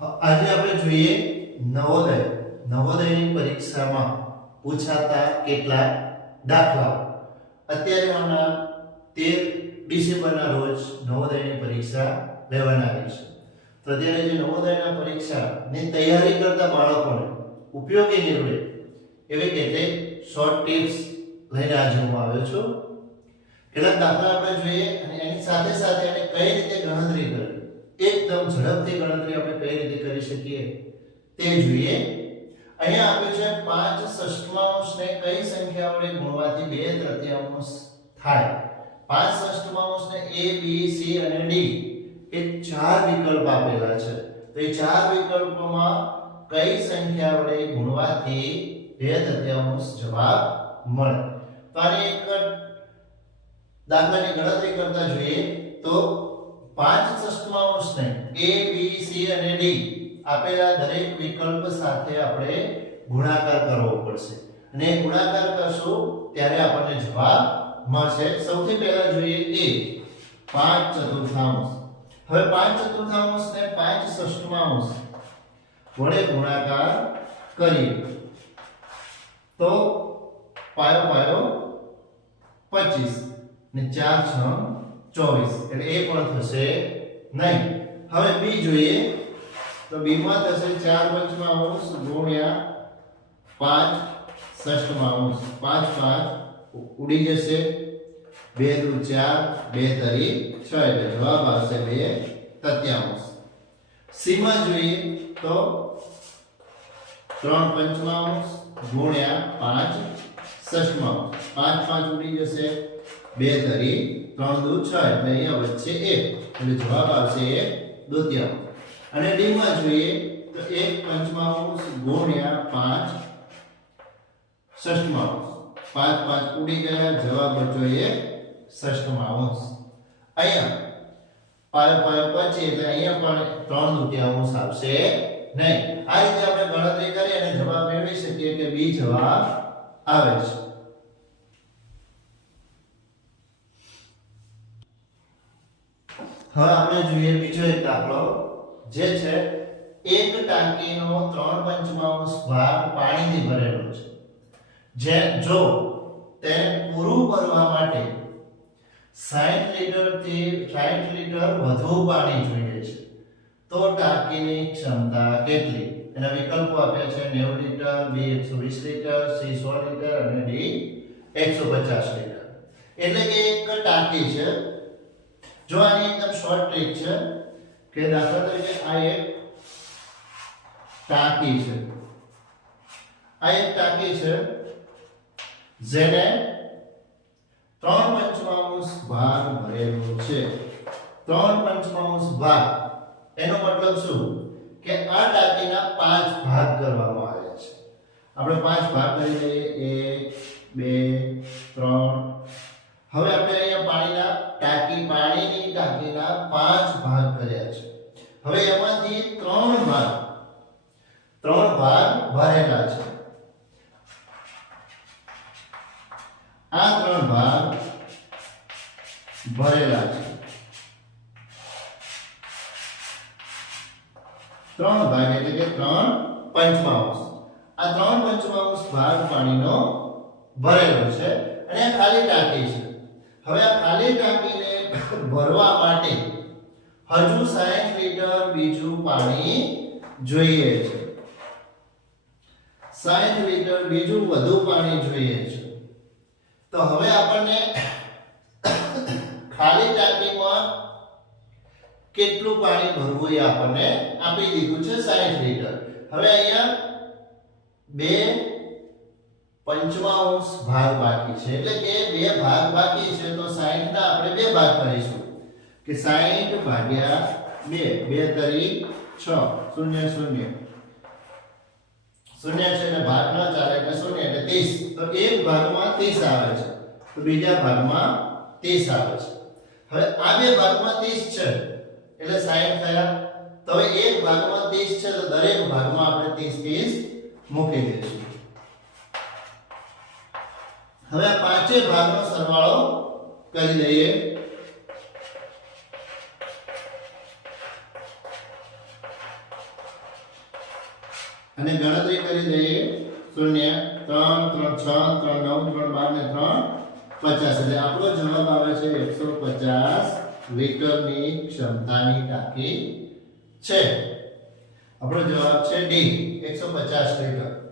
આજે આપણે જોઈએ નવોદય. નવોદયની પરીક્ષામાં પૂછાતા કેટલાક દાખલા અત્યારે હમણાં તેર ડિસેમ્બરના રોજ નવોદયની પરીક્ષા લેવાના આવી છે. તો અત્યારે જે નવોદયના પરીક્ષાની તૈયારી કરતા બાળકોને ઉપયોગી નીવડે એવી રીતે શોર્ટ ટિપ્સ લઈને આજે હું આવ્યો છું. કેટલાક દાખલા આપણે જોઈએ અને એની સાથે સાથે એને કઈ રીતે ગણતરી કરવી? એકદમ ઝડપથી ગણતરી આપણે કઈ રીતે કરી શકીએ તે જોઈએ. અહીંયા આપ્યું છે પાંચ ષષ્ઠમાંશને કઈ સંખ્યા વડે ગુણવાથી બે તૃતીયાંશ થાય? પાંચ ષષ્ઠમાંશને a, b, c અને d એ ચાર વિકલ્પ આપેલા છે. તો એ ચાર વિકલ્પોમાં કઈ સંખ્યા વડે ગુણવાથી બે તૃતીયાંશ જવાબ મળે? તો આની એક દાખલાની ગણતરી કરતા જોઈએ તો આપેલા દરેક વિકલ્પ સાથે આપણે ગુણાકાર કરવો પડશે. અને ગુણાકાર કરશું ત્યારે આપણને જવાબ મળશે. સૌથી પહેલા જોઈએ એ પાંચ ચતુર્થાંશ. હવે પાંચ ચતુર્થાંશ ને પાંચ ષષ્ઠમાંશ વડે ગુણાકાર કરીએ. તો પાયો પાયો 25 ને 4 6 24 એટલે એ પણ થશે નહીં. હવે બી જોઈએ. તો બી માં થશે 4 પંચમાંશ ગુણ્યા 5 ષષ્ઠમાંશ 5 5 ઉડી જશે. 2 દુ 4 2 તરી 6 એટલે જવાબ આવશે 2 તત્યાંશ સી માં જોઈએ તો 3 પંચમાંશ ગુણ્યા 5 ષષ્ઠમાંશ 5 5 ઉડી જશે. બે તરી ત્રણ દુ છ એટલે અહીંયા વચ્ચે એક. એટલે જવાબ આવશે એક દ્વિતીયાંશ અને ડી માં જોઈએ તો એક પંચમાંશ ગુણ્યા પાંચ ષષ્ઠમાંશ. પાંચ પાંચ ઉડી ગયા, જવાબ જોઈએ એક ષષ્ઠમાંશ. અહીંયા પાયો પાયો પછી એટલે અહીંયા પણ ત્રણ દ્વિતીયાંશ આવશે નહીં. આ રીતે આપણે ગણતરી કરી અને જવાબ મેળવી શકીએ કે બી જવાબ આવે છે. હવે આપણે જોઈએ બીજો એક દાખલો. જે છે, એક ટાંકીનો ત્રણ પંચમાંશ ભાગ પાણીથી ભરેલો છે. જે જો તે પૂરું ભરવા માટે 60 લિટરથી 60 લિટર વધુ પાણી જોઈએ છે, તો ટાંકીની ક્ષમતા કેટલી? એના વિકલ્પો આપ્યા છે 90 litre B 120 litre, C 100 litre અને ડી 150 લિટર. એટલે કે એક ટાંકી છે, જો આની એકદમ શોર્ટ ટ્રીક છે કે દાખલા તરીકે આ એક ટાંકી છે. આ એક ટાંકી છે જેને ત્રણ પંચમાંશ ભાગ ભરેલો છે. ત્રણ પંચમાંશ ભાગ. એનો મતલબ શું? કે આ ટાંકીના પાંચ ભાગ કરવામાં આવ્યા છે. આપણે પાંચ ભાગ કરી લઈએ. એક ત્રણ ભાગ ભરેલા છે. આ ત્રણ ભાગ ભરેલા છે. ત્રણ ભાગ એટલે કે ત્રણ પંચમાંશ. આ ત્રણ પંચમાંશ ભાગ પાણીનો ભરેલો છે અને આ ખાલી ટાંકી છે. હવે આ ખાલી ટાંકીને ભરવા માટે હજુ સાઠ લીટર બીજું પાણી જોઈએ છે. 60 લીટર બીજું વધુ પાણી જોઈએ છે. તો હવે આપણને ખાલી ટાંકીમાં કેટલું પાણી ભરવું એ આપણને આપી દીધું છે 60 લીટર. હવે અહીંયા બે પંચમાંશ ભાગ બાકી છે. એટલે કે બે ભાગ બાકી છે તો 60 ના આપણે બે ભાગ કરીશું. કે 60 ભાગ્યા 2 2 તરી છ, શૂન્ય શૂન્ય. શૂન્ય છે ને ભાગ ન ચાલે એટલે શૂન્ય એટલે 30 તો એક ભાગમાં 30 આવે છે. તો બીજા ભાગમાં 30 આવે છે. હવે આ બે ભાગમાં 30 છે. એટલે 60 થયા. તો હવે એક ભાગમાં 30 છે તો દરેક ભાગમાં આપણે 30 30 મૂકી દઈશું. હવે પાંચે ભાગનો સરવાળો કરી દઈએ. અને ગણતરી કરી દઈએ. શૂન્ય, ત્રણ ત્રણ, છ, ત્રણ, નવ, ત્રણ, બાર ને ત્રણ, પચાસ. એટલે આપણો જવાબ આવે છે એકસો પચાસ લીટરની ક્ષમતાની ટાંકી છે. આપણો જવાબ છે ડી, એકસો પચાસ લીટર